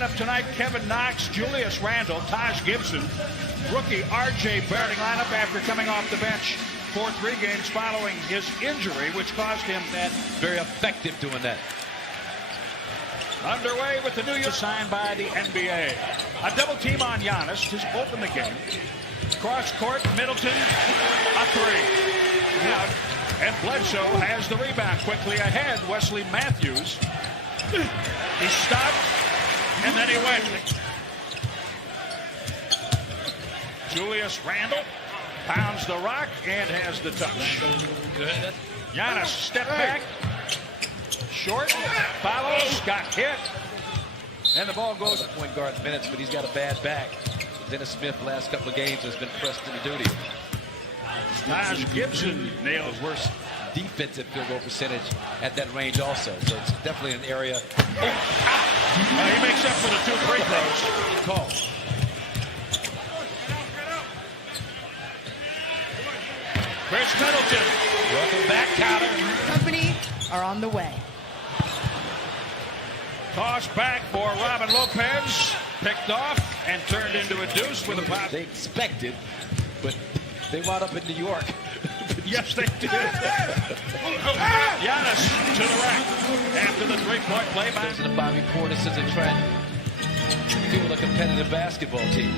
lineup tonight: Kevin Knox, Julius Randle, Taj Gibson, rookie R.J. Barrett lineup after coming off the bench for 3 games following his injury, which caused him that. Very effective doing that. Underway with the New York signed by the NBA. A double team on Giannis to open the game. Cross court, Middleton, a 3. Out, and Bledsoe has the rebound quickly ahead. Wesley Matthews. He stopped, and then he went. Julius Randle pounds the rock and has the touch. Giannis step back. Short, follows, got hit, and the ball goes. Point guard minutes, but he's got a bad back. Dennis Smith, last couple of games, has been pressed into duty. Taj Gibson nails worst defensive field goal percentage at that range also. So it's definitely an area. He makes up for the 2 free throws. Good call. Chris Middleton. Welcome back, counter. Company are on the way. Toss back for Robin Lopez. Picked off and turned into a deuce with a pop. They expected, but they wound up in New York. Yes, they did. Giannis to the rack after the 3-point play by Bobby Portis is a trend. Feel a competitive basketball team.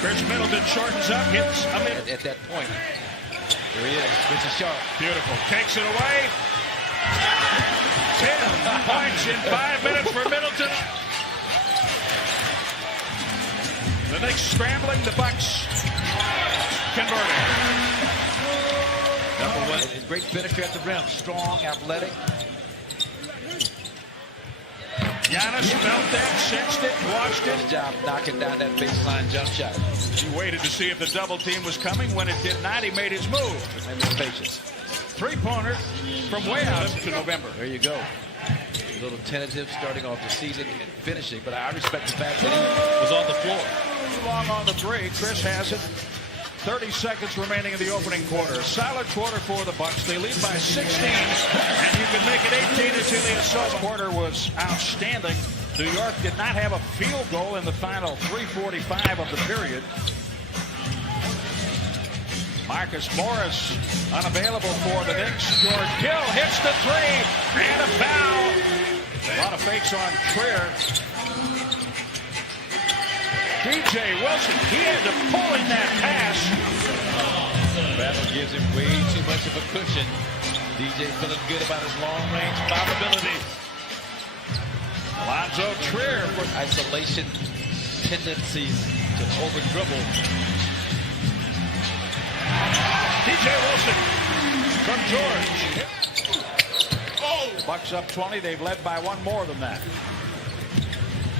Chris Middleton shortens up, hits a mid. At that point, there he is. It's a sharp. Beautiful. Takes it away. 10 points in 5 minutes for Middleton. The Knicks scrambling, the Bucks converting. Number 1, a great finisher at the rim. Strong, athletic. Giannis felt that, sensed it, watched it. Good job knocking down that baseline jump shot. He waited to see if the double team was coming. When it did not, he made his move. And his patience. 3-pointer from way out to November. There you go. A little tentative starting off the season and finishing, but I respect the fact that he was on the floor. Too long on the 3. Chris has it. 30 seconds remaining in the opening quarter. A solid quarter for the Bucks. They lead by 16, and you can make it 18 as Ilias Sosa. Quarter was outstanding. New York did not have a field goal in the final 3:45 of the period. Marcus Morris unavailable for the Knicks. George Hill hits the 3 and a foul. A lot of fakes on Trier. DJ Wilson, he had to pull in that pass. Battle gives him way too much of a cushion. DJ feeling good about his long-range possibilities. Alonzo Trier for isolation tendencies to over-dribble. DJ Wilson from George. Bucks up 20. They've led by 1 more than that.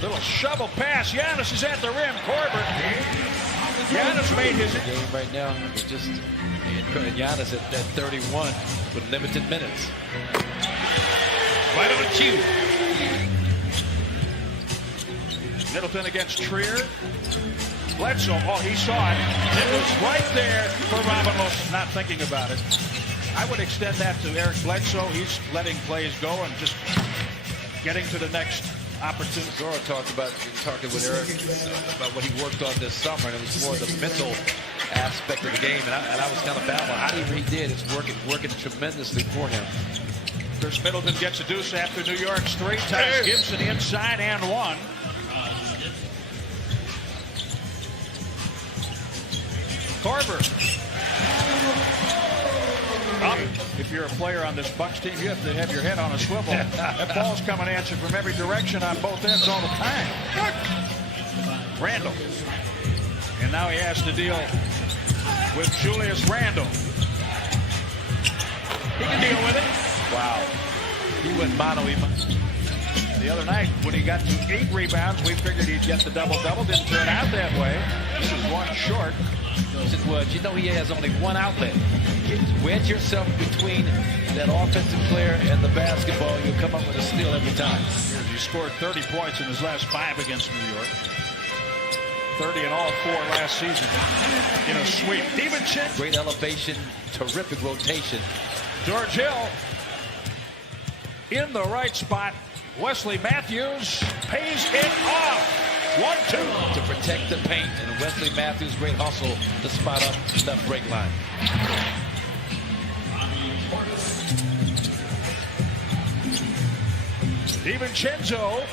Little shovel pass. Giannis is at the rim. Corbett. Giannis made his game right now. Just Giannis at 31 with limited minutes. Right on cue. Middleton against Trier. Bledsoe, oh, he saw it. It was right there for Robin Lopez. Not thinking about it. I would extend that to Eric Bledsoe. He's letting plays go and just getting to the next opportunity. Zora talking with Eric about what he worked on this summer, and it was more the mental aspect of the game. And I was kind of baffled. However he did, it's working tremendously for him. Chris Middleton gets a deuce after New York's 3. Taj Gibson inside and 1. Korver. If you're a player on this Bucks team, you have to have your head on a swivel. That ball's coming at you from every direction on both ends all the time. Randle. And now he has to deal with Julius Randle. He can deal with it. Wow. He went mono. The other night, when he got to 8 rebounds, we figured he'd get the double-double. Didn't turn out that way. This is 1 short. You know he has only 1 outlet. Wedge yourself between that offensive player and the basketball. You'll come up with a steal every time. He scored 30 points in his last 5 against New York. 30 in all 4 last season in a sweep. Stevenson. Great elevation, terrific rotation. George Hill in the right spot Wesley Matthews pays it off. 1-2. To protect the paint, and Wesley Matthews, great hustle to spot up left break line. DiVincenzo.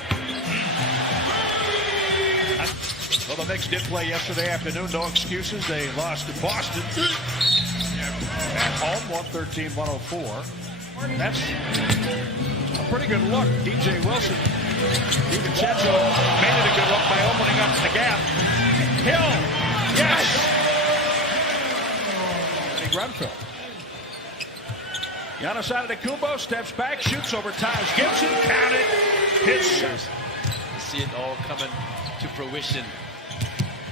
Well, the Knicks did play yesterday afternoon. No excuses. They lost to Boston at home, 113-104. That's a pretty good look. DJ Wilson. DiVincenzo made it a good look by opening up the gap. Hill. Yes. Big run fill. Giannis Antetokounmpo steps back, shoots over Taj Gibson. Count it. Hits. You see it all coming to fruition.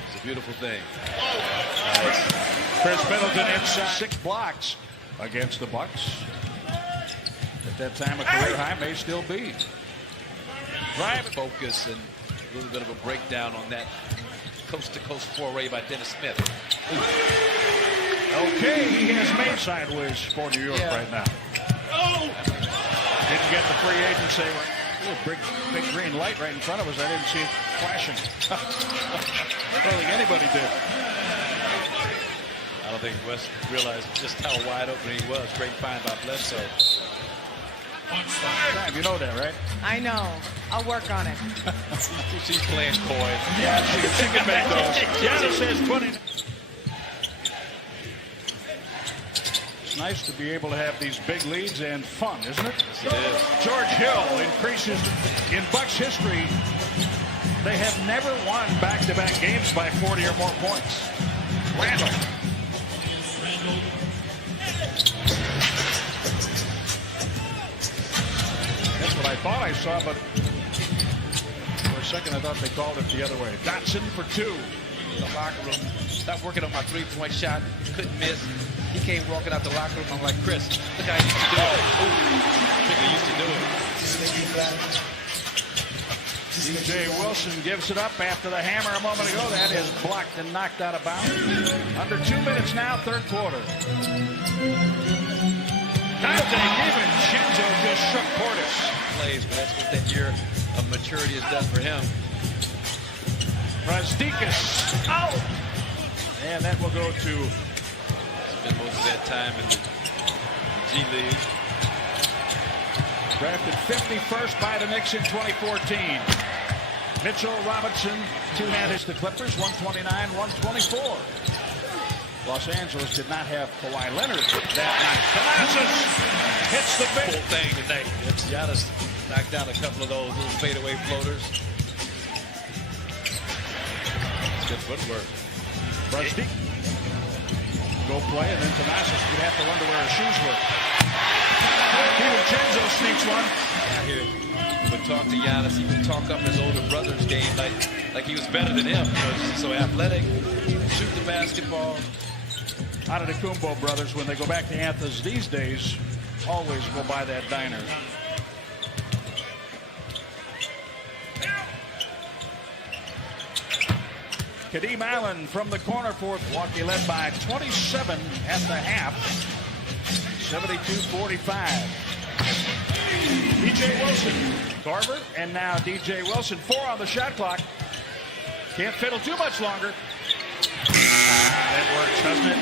It's a beautiful thing. Nice. Chris Middleton inside 6 blocks against the Bucks. At that time, a career high may still be. Drive, focus, and a little bit of a breakdown on that coast-to-coast foray by Dennis Smith. Okay, he has made sideways for New York right now. Didn't get the free agency. Big green light right in front of us. I didn't see it flashing. I don't think anybody did. I don't think West realized just how wide open he was. Great find by Bledsoe. You know that, right? I know. I'll work on it. She's playing coy. Yeah, she can make those. Giannis says 20. It's nice to be able to have these big leads and fun, isn't it? Yes, it is. George Hill increases in Bucks history. They have never won back-to-back games by 40 or more points. Randall. That's what I thought I saw, but for a second I thought they called it the other way. Dotson for 2. In the locker room, stopped working on my three-point shot, couldn't miss. He came walking out the locker room. I'm like, Chris, look how he used to do it. He used to do it. DJ Wilson gives it up after the hammer a moment ago. That is blocked and knocked out of bounds. Under 2 minutes now, third quarter. DiVincenzo just shook Portis. Plays, but that's what that year of maturity has done for him. Razdikas out. And that will go to Spent most of that time in the G League. drafted 51st by the Knicks in 2014. Mitchell Robinson, two-handed the Clippers, 129-124. Los Angeles did not have Kawhi Leonard that night. Thanasis hits the big Full thing today. It's Giannis knocked down a couple of those little fadeaway floaters. Good footwork. Rusty. Go play, and then Thanasis would have to wonder where his shoes were. DiVincenzo sneaks one. Out here, he would talk to Giannis. He would talk up his older brother's game like he was better than him. You know, just so athletic, shoot the basketball. Antetokounmpo brothers, when they go back to Athens these days, always go by that diner. Kadeem Allen from the corner for Milwaukee, led by 27 at the half. 72-45. DJ Wilson, Carver, and now DJ Wilson. 4 on the shot clock. Can't fiddle too much longer. That works, doesn't it?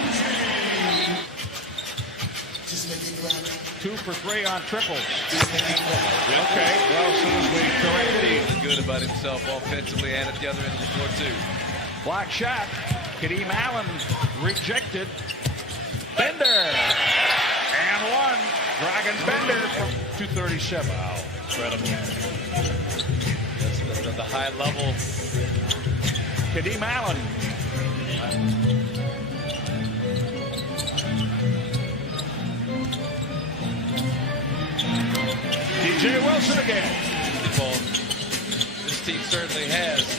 2 for 3 on triples. Okay, well, as soon as we correct it, Feeling good about himself offensively and at the other end of the floor, too. block shot. Kadeem Allen rejected. Bender. And 1. Dragon Bender from 237. Wow, incredible. That's the high level. Kadeem Allen. DJ Wilson again. This team certainly has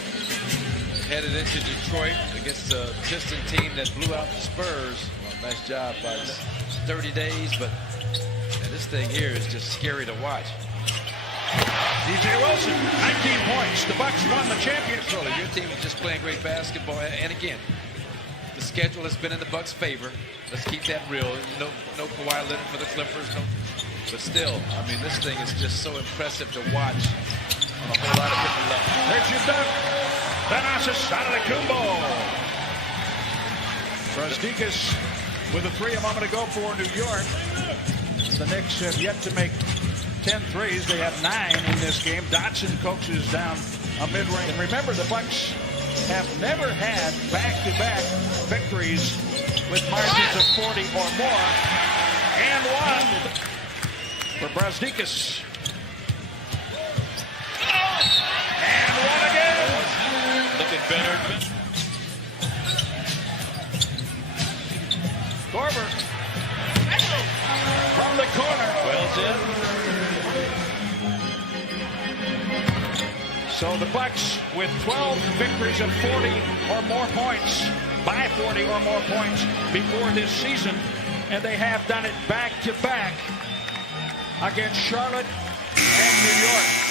headed into Detroit against a Piston team that blew out the Spurs. Well, nice job by 30 days, but man, this thing here is just scary to watch. DJ Wilson, 19 points. The Bucks won the championship. So your team is just playing great basketball, and again, the schedule has been in the Bucks' favor. Let's keep that real. No Kawhi Leonard for the Clippers. But still, I mean, this thing is just so impressive to watch on a whole lot of different levels. There's your dunk. Thanasis Antetokounmpo. Brazdeikis with a three a moment ago for New York. The Knicks have yet to make 10 threes. They have 9 in this game. Dotson coaches down a mid-range. And remember, the Bucks have never had back-to-back victories with margins of 40 or more. And one for Brazdeikis. And one again. Looking better. Korver from the corner. Wells in. So the Bucks with 12 victories of 40 or more points, by 40 or more points before this season, and they have done it back to back against Charlotte and New York.